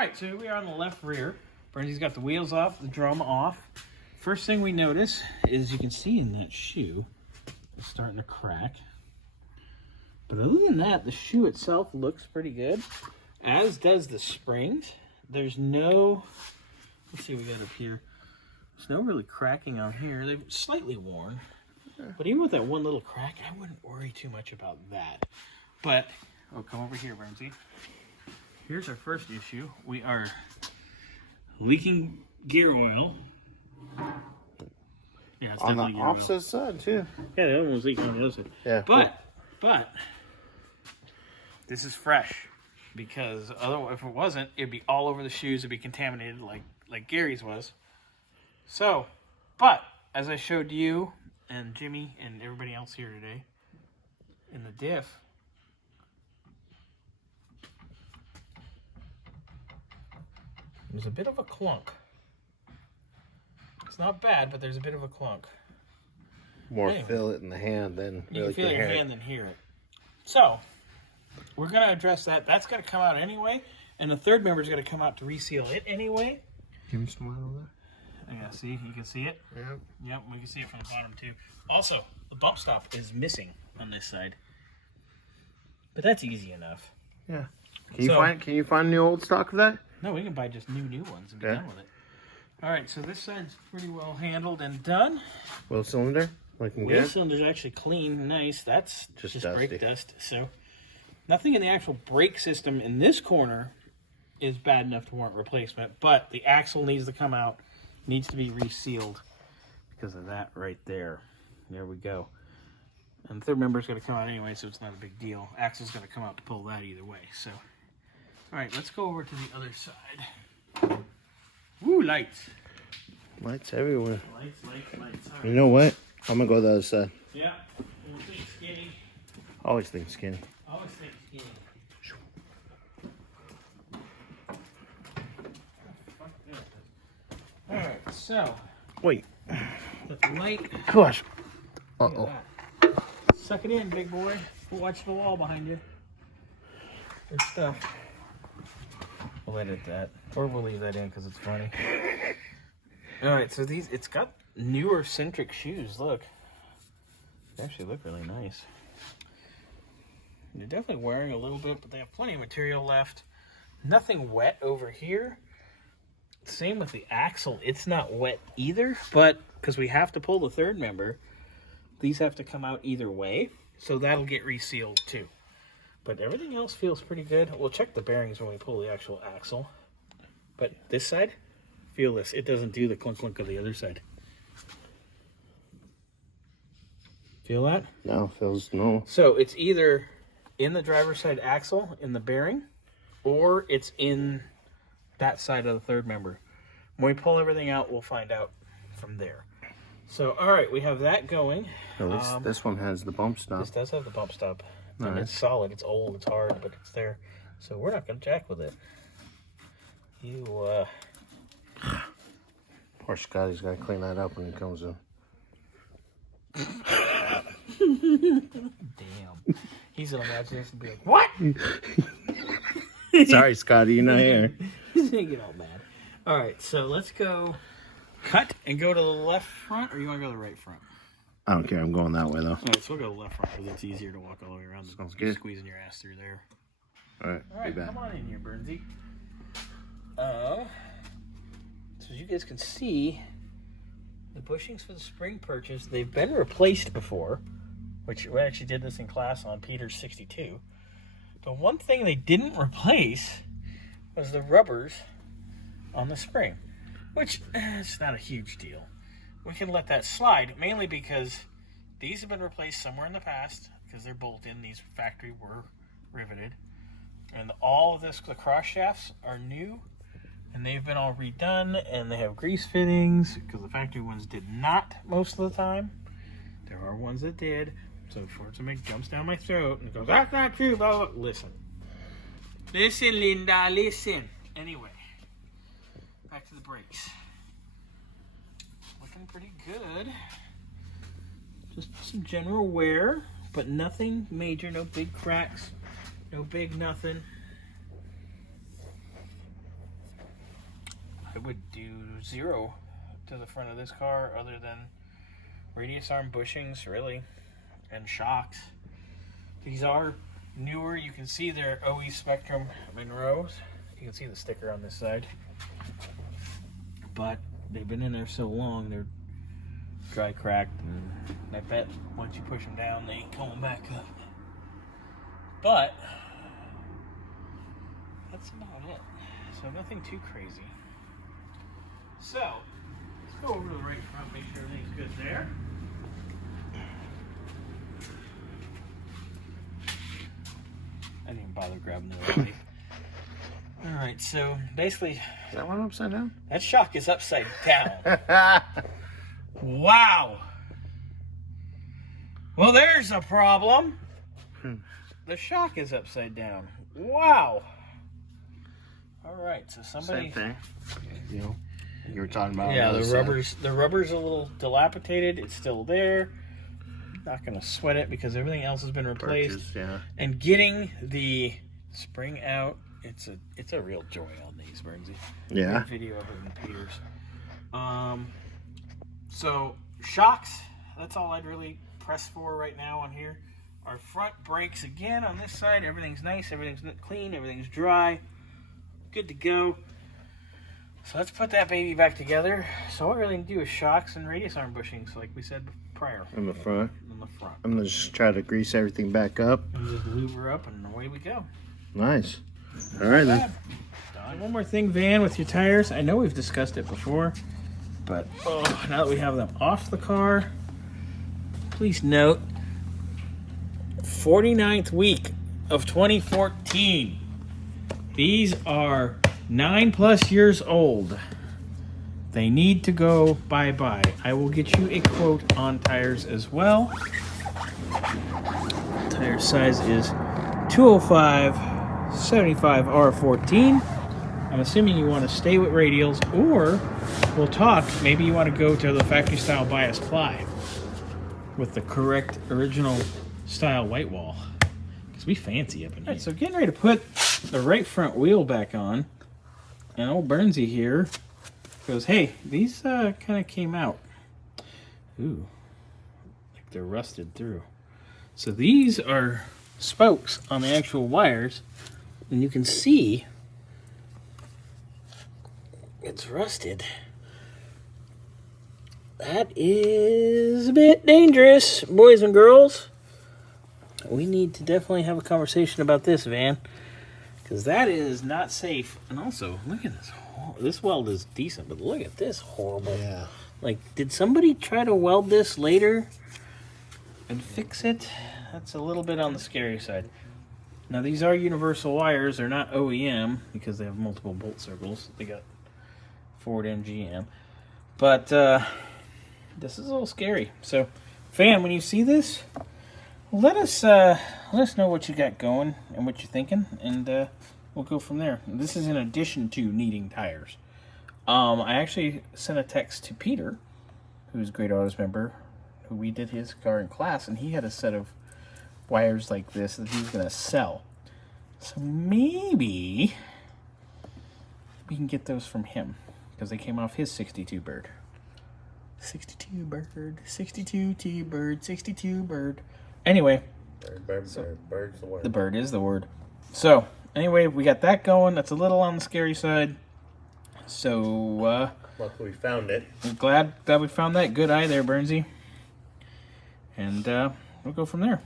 right, so here we are on the left rear. Bernsy's got the wheels off, the drum off. First thing we notice is you can see in that shoe, it's starting to crack. But other than that, the shoe itself looks pretty good, as does the springs. There's no, let's see what we got up here. There's no really cracking on here. They're slightly worn. But even with that one little crack, I wouldn't worry too much about that. But, oh, come over here, Bernsey. Here's our first issue. We are leaking gear oil. Yeah, it's on definitely the gear oil. opposite side too. Yeah, the other one was leaking on the other side. Yeah. But this is fresh, because otherwise, if it wasn't, it'd be all over the shoes. It'd be contaminated like Gary's was. So, but as I showed you and Jimmy and everybody else here today, in the diff, there's a bit of a clunk. It's not bad, but there's a bit of a clunk. More feel it in the hand than you really can feel it in your hand than hear it. So we're going to address that. That's got to come out anyway, and the third member is going to come out to reseal it anyway. Give me some light over there. Yeah, see, you can see it. Yep. Yep, we can see it from the bottom too. Also, the bump stop is missing on this side, but that's easy enough. Yeah. Can you find the old stock of that? No, we can buy just new ones and be done with it. All right, so this side's pretty well handled and done. Wheel cylinder, looking Wheel good. cylinder's actually clean, nice. That's just dusty. brake dust. So nothing in the actual brake system in this corner is bad enough to warrant replacement, but the axle needs to come out, needs to be resealed because of that right there. There we go. And the third member's going to come out anyway, so it's not a big deal. Axle's going to come out to pull that either way. So, all right, let's go over to the other side. Woo, lights. Lights everywhere. Lights. All right. You know what? I'm gonna go the other side. Yeah, we'll think skinny. Always think skinny. Always think skinny. Alright, so Wait. the light. Gosh. Look at that. Suck it in, big boy. Watch the wall behind you. Good stuff. We'll edit that. Or we'll leave that in because it's funny. Alright, so it's got newer centric shoes. Look. They actually look really nice. They're definitely wearing a little bit, but they have plenty of material left. Nothing wet over here. Same with the axle. It's not wet either, but because we have to pull the third member, these have to come out either way. So that'll get resealed too. But everything else feels pretty good. We'll check the bearings when we pull the actual axle. But this side, feel this. It doesn't do the clunk of the other side. Feel that? No, feels no. So it's either in the driver's side axle, in the bearing, or it's in that side of the third member. When we pull everything out, we'll find out from there. So, all right, we have that going. No, this one has the bump stop. This does have the bump stop. Nice. And it's solid. It's old. It's hard, but it's there. So we're not going to jack with it. Poor Scotty's got to clean that up when he comes in. Damn. He's going to watch this and be like, what? Sorry, Scotty, you're not here. He's going to get all mad. All right, so let's go cut and go to the left front, or you want to go to the right front? I don't care. I'm going that way, though. All right, so we'll go to the left front because it's easier to walk all the way around. Sounds You're good. squeezing your ass through there. All right, All right, be back. come on in here, Bernsey. So as you guys can see, the bushings for the spring purchase, they've been replaced before, which we actually did this in class on Peter's 62. The one thing they didn't replace was the rubbers on the spring, which it's not a huge deal. We can let that slide, mainly because these have been replaced somewhere in the past because they're bolt-in. These factory were riveted. And all of this, the cross shafts are new, and they've been all redone, and they have grease fittings because the factory ones did not most of the time. There are ones that did. So before somebody jumps down my throat and goes, that's not true, blah, blah. Listen, Linda, listen. Anyway, back to the brakes. Looking pretty good. Just some general wear, but nothing major, no big cracks, no big nothing. would do 0 to the front of this car other than radius arm bushings, really, and shocks. These are newer. You can see they're OE Spectrum Monroes. You can see the sticker on this side. But they've been in there so long, they're dry cracked, and I bet once you push them down, they ain't coming back up. But that's about it. So nothing too crazy. So let's go over to the right front, make sure everything's good there. I didn't even bother grabbing the light. All right, so basically, Is that one upside down? that shock is upside down. Wow. Well, there's a problem. The shock is upside down. Wow. All right, so somebody. Same thing. You know, you were talking about. Yeah, on the other rubber's a little dilapidated. It's still there. Not gonna sweat it because everything else has been side. replaced. Purchase, yeah. And getting the spring out, it's a real joy on these, Bernsey. Yeah. Good video of it in Peters. So shocks, that's all I'd really press for right now on here. Our front brakes again on this side, everything's nice, everything's clean, everything's dry, good to go. So let's put that baby back together. So all we really need to do is shocks and radius arm bushings, like we said prior. In the front. On the front. I'm gonna just try to grease everything back up. And just lube her up and away we go. Nice. All right then. Done. One more thing, Van, with your tires. I know we've discussed it before, but now that we have them off the car, please note 49th week of 2014. These are 9+ years old. They need to go bye-bye. I will get you a quote on tires as well. Tire size is 205 75 R14. I'm assuming you want to stay with radials, or we'll talk. Maybe you want to go to the factory style bias ply with the correct original style white wall, because we fancy up in here. All right, so getting ready to put the right front wheel back on, and old Bernsey here goes, hey, these kind of came out. Ooh, like they're rusted through. So these are spokes on the actual wires, and you can see it's rusted. That is a bit dangerous, boys and girls. We need to definitely have a conversation about this, Van, because that is not safe. And also, look at this. This weld is decent, but look at this horrible. Yeah. Like, did somebody try to weld this later and fix it? That's a little bit on the scary side. Now, these are universal wires. They're not OEM because they have multiple bolt circles. They got Ford and GM. But this is a little scary. So, Van, when you see this, let us know what you got going and what you're thinking, and we'll go from there. This is in addition to needing tires. I actually sent a text to Peter, who's a Great Autos member, who we did his car in class, and he had a set of wires like this that he was going to sell. So maybe we can get those from him, because they came off his 62 Bird. 62 Bird, 62 T-Bird, 62 Bird. Anyway. Bird's the word. The bird is the word. So, anyway, we got that going. That's a little on the scary side. So, Luckily we found it. I'm glad we found that. Good eye there, Bernsey. And we'll go from there.